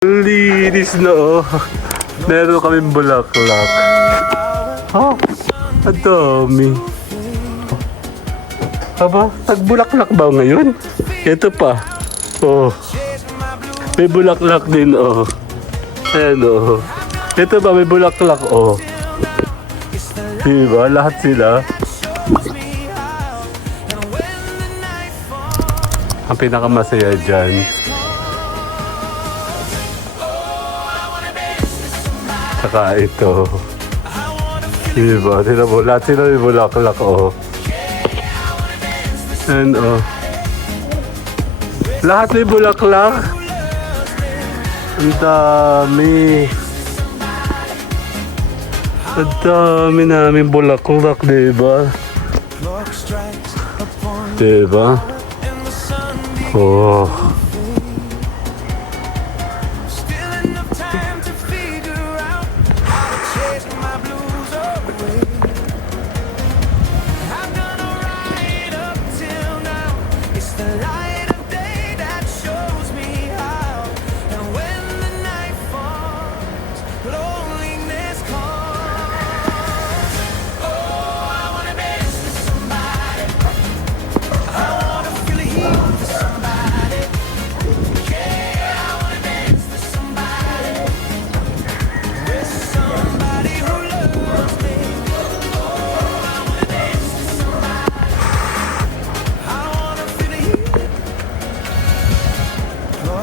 Linis na oh. Meron kaming bulaklak. Oh, ang dami. Aba, tagbulaklak ba ngayon? Ito pa. Oh. May bulaklak din oh. Ayan oh. Ito ba may bulaklak oh. Diba? Lahat sila. Ang pinakamasaya dyan. Saka ito. Diba? Lahat sila may bulaklak oh. And oh. Lahat may bulaklak. Ang dami. Ang dami namin bulaklak, diba? Diba? Oh.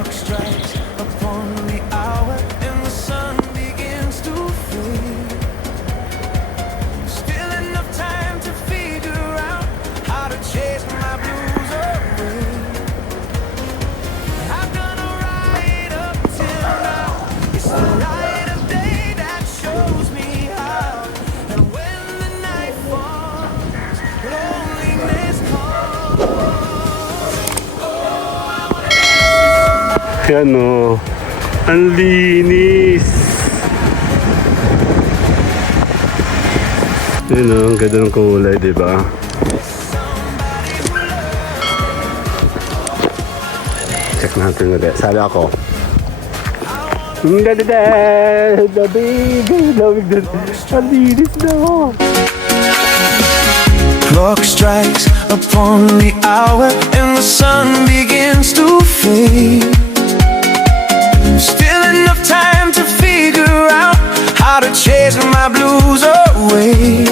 Strikes upon the hour and the sun begins to fade. Still enough time to figure out how to chase my blues away. I've done right up till now. It's the light of day that shows me how. And when the night falls, loneliness calls. Yan o. Ang linis. Yan o. Ang ganda ng kulay, diba? Check natin ulit. Sali ako. Ang linis na o. Clock strikes upon the hour and the sun begins to fade. Still enough time to figure out how to chase my blues away.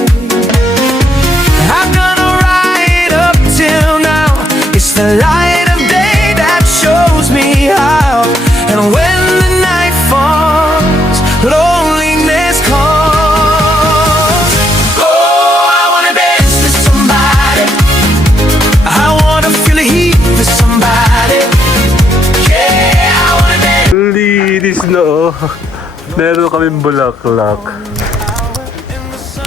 I've done right up till now. It's the light of day that shows me how. And when the night falls, loneliness calls. Oh, I wanna dance with somebody. I wanna feel the heat with somebody. Yeah, I wanna dance. Linis na oh. Meron kaming bulaklak.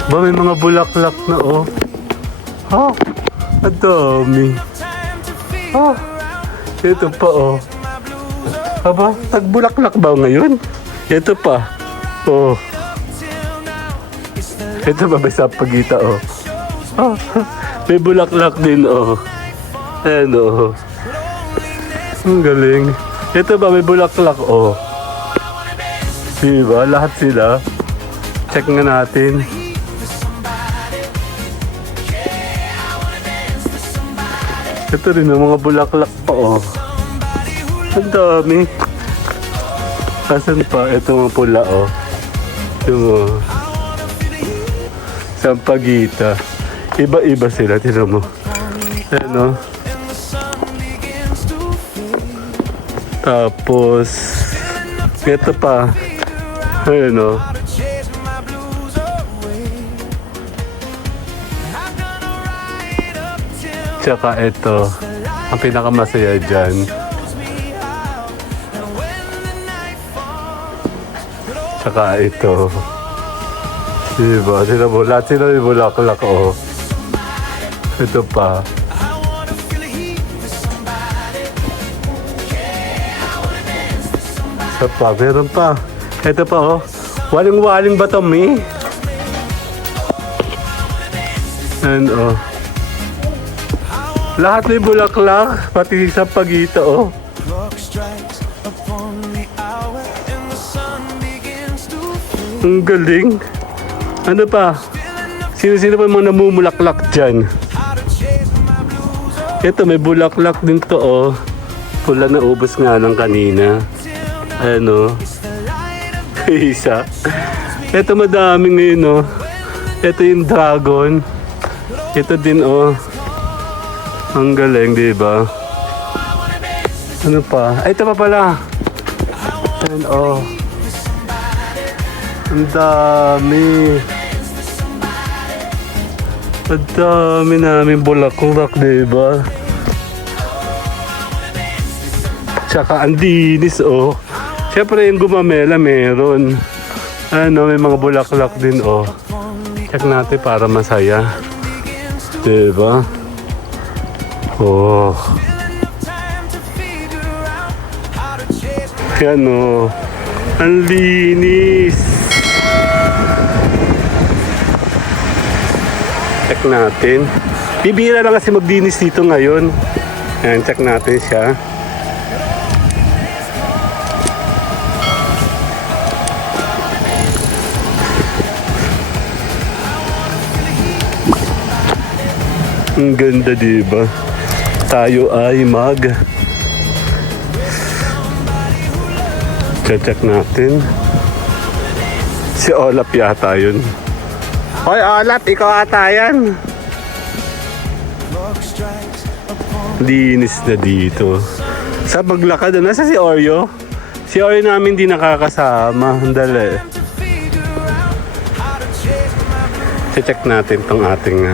Ba, may mga bulaklak na oh. Oh, ang dami. Oh, ito pa oh. Aba, tagbulaklak ba ngayon? Ito pa. Oh. Ito ba may sapagita oh. Oh, may bulaklak din oh. Ayan oh. Ang galing. Ito ba may bulaklak oh. Diba? Lahat sila. Check nga natin. Ito rin ang mga bulaklak pa oh. Ang dami. Asan pa? Ito mga pula oh. Yung oh. Sampagita. Iba-iba sila. Tinan mo. Ayan oh. Tapos ito pa. Ayun o. Tsaka ito. Ang pinakamasaya dyan. Tsaka ito. Diba? Lahat sila may bulaklak o. Ito pa. Ito pa. Meron pa. Ito pa oh. Waling-waling ba ito, Mi? And oh. Lahat may bulaklak, pati sa pagita oh. Clock strikes upon the hour Ang galing. Ano pa? Sino-sino pa yung mga namumulaklak dyan? Ito, may bulaklak din to, oh. Pula na ubos nga lang kanina. Ano? Isa. Ito madami ngayon, oh. Ito yung dragon. Ito din, oh. Ang galing, di ba? Ano pa? Ay, ito pa pala. And, oh. Ang dami. Ang dami namin bulaklak, di ba? Tsaka ang dinis, oh. Siyempre yung gumamela meron. Ano, may mga bulaklak din, oh. Check natin para masaya. Di ba? Oh. Yan, oh. Ang linis. Check natin. Bibira lang kasi magdinis dito ngayon. Ayan, check natin siya. Ang ganda, diba? Tayo ay check natin. Si Olap yata yun. Hoy, Olap, ikaw ata yan. Linis na dito. Sa maglakad, nasa si Oreo? Si Oreo namin di nakakasama. Dali. Check natin tong ating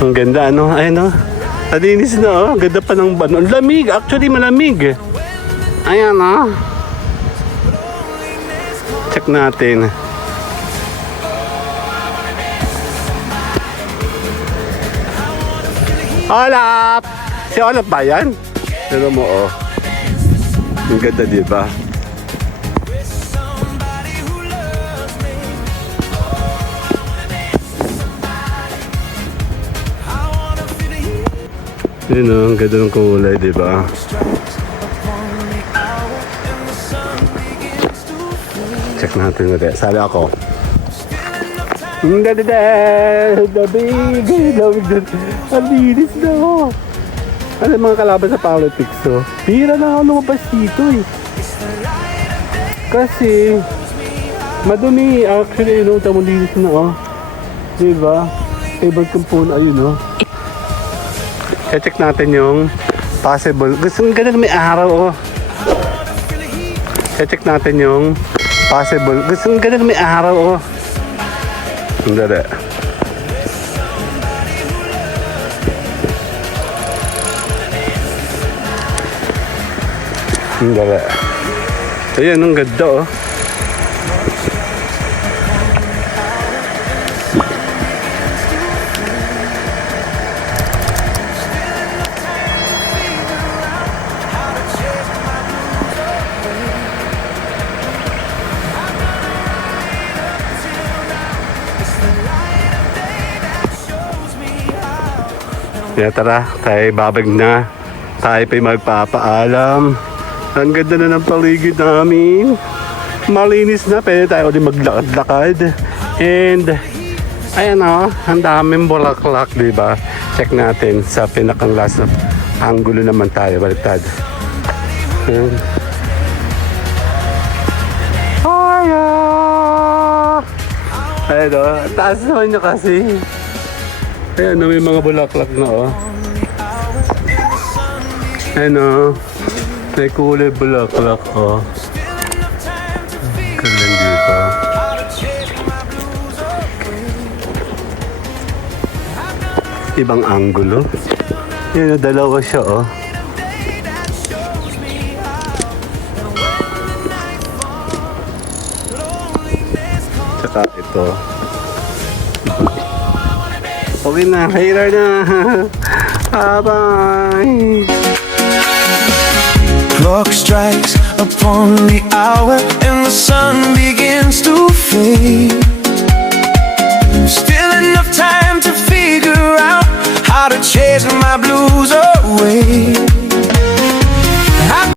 ang ganda, ano? Ayan, oh. Nalinis na, oh. Ang ganda pa ng ano. Lamig. Actually, malamig. Ayan, oh. Check natin. Olap! Si Olap ba yan? Pero mo, oh. Ang ganda, di ba? Yun, oh, ang ganda ng kulay, di ba? Check natin ulit. Sali ako. Ang ganda. Dabig. Ang linis na, oh. Ano yung mga kalaban sa politics, oh? Pira na ako lumabas dito, eh. Kasi madumi. Actually, yun, tamang linis na, oh. Diba? Favorite kong phone, ayun, oh. I-check natin yung possible. Gusto ng ganda na may araw, oh. I-check natin yung possible. Gusto ng ganda na may araw, oh. Ang dali. Ang dali. Ayan, ang ganda, oh. Kaya tara, tayo babag na. Tayo pa'y magpapaalam. Ang ganda na ng paligid namin. Malinis na, pwede tayo ulit maglakad-lakad. And, ayan o, ang daming bulaklak, diba? Check natin sa pinakang last angulo naman tayo, baliktad. Ayan. Hiya! Ayan o, taas naman nyo kasi. Ayan o, may mga bulaklak na o. Ayan o, may kulay bulaklak o. Galing, diba? Ibang angulo. Ayan o, dalawa siya o. Tsaka ito. Okay na, hater na. Bye-bye. Clock strikes upon the hour and the sun begins to fade. Still enough time to figure out how to chase my blues away.